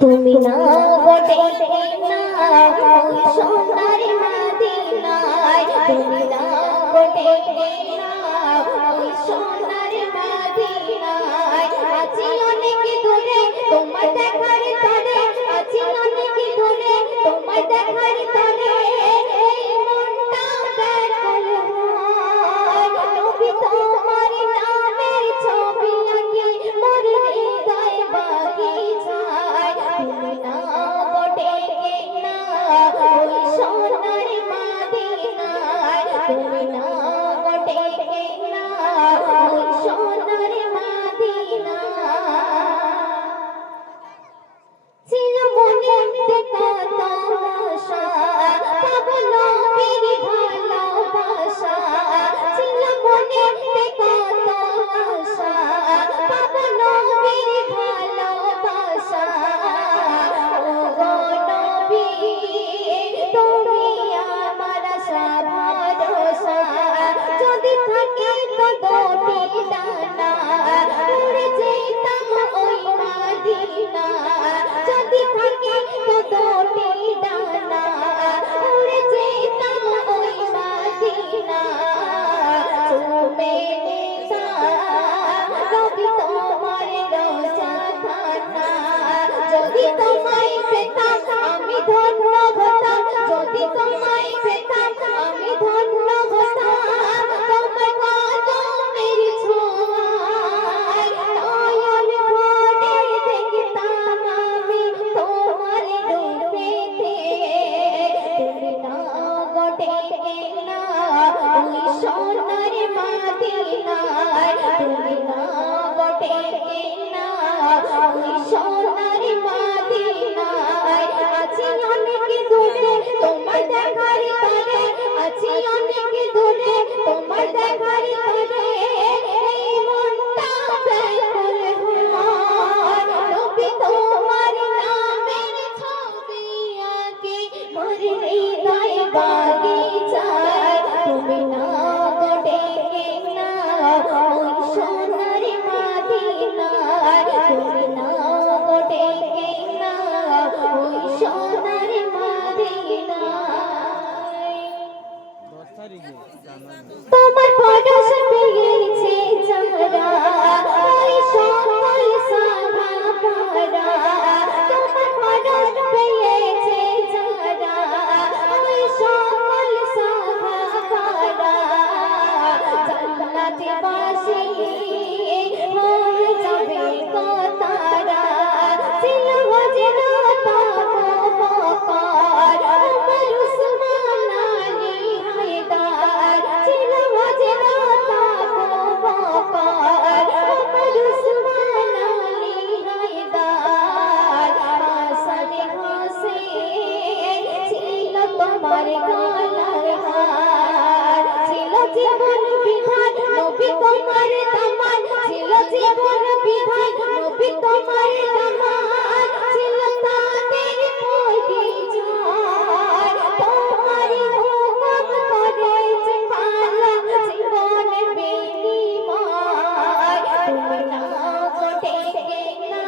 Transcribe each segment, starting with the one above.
তুমি না গোটে না ওই সোনার মদিনায়, তুমি না গোটে না ওই সোনার মদিনায়। আছি অনেক দূরে তোমার দেখার তরে, আছি অনেক দূরে তোমার দেখার তরে, এই মনটা ব্যাকুল হয়। নবী তোমার নামের ছবি আঁকি মোর হৃদয় বাগিচায়। তুমি না গোটে না ওই সোনার মদিনায়, তুমি না গোটে না ওই সোনার মদিনায়। ছিল মনেতে কত আশা পাবো নবীর ভালোবাসা, ছিল মনেতে কত আশা পাবো নবীর ভালোবাসা। ও গো নবী তুমি আমার আশা ভরসা, যদি থাকে তো দুটি ডানা উড়ে যেতাম ওই মদিনা, যদি থাকে তো দুটি ডানা উড়ে যেতাম ওই মদিনা। চুমে নিতাম নবী তোমার রোজা খানা, যদি তোমায় পেতাম আমি ধন্য হতাম, যদি তোমায় পেতাম আমি ধন্য হতাম। তোমার কদমের ছোঁয়ায় নয়ন ভরে দেখতাম আমি তোমার রূপেতে। তুমি না গোটে না ওই সোনার মদিনায়, তুমি না গোটে না ওই সোনার মদিনায়। আছি অনেক দূরে তোমার দেখার তরে, আছি অনেক দূরে তোমার দেখার তরে, এই মনটা ব্যাকুল হয়। নবী তোমার নামের ছবি আঁকি মোর হৃদয় বাগিচায়। তুমি না গোটে না ওই সোনার মদিনায়, তুমি না গোটে না ওই সোনার মদিনায়। তোমার পরশ পেয়েছে যারা ওই সকল সাহাবারা, তোমার পরশ পেয়েছে যারা ওই সকল সাহাবারা, জান্নাতে বাসী হয়ে যাবে গো তারা। ছিল হযরত আবু বকর, ওমর, উসমান, আলী, হায়দার, ছিল হযরত আবু বকর, ওমর, উসমান, আলী, হায়দার। হাসান হোসেন ছিল তোমার গলার হার, ছিল জীবন বিধান নবী তোমার দামান, ছিল জীবন বিধান নবী তোমার দামান। ছিল তাদের পরিচয় তোমার হুকুম করেছে পালন জীবনের বিনিময়। তুমি না গোটে না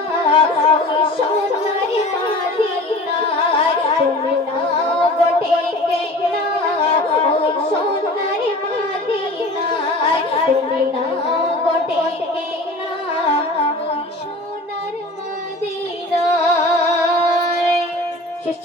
ওই সোনার মদিনায়, তুমি না গোটে না ওই সোনার মদিনায়, তুমি না গোটে না ওই সোনার মদিনায়। শেষ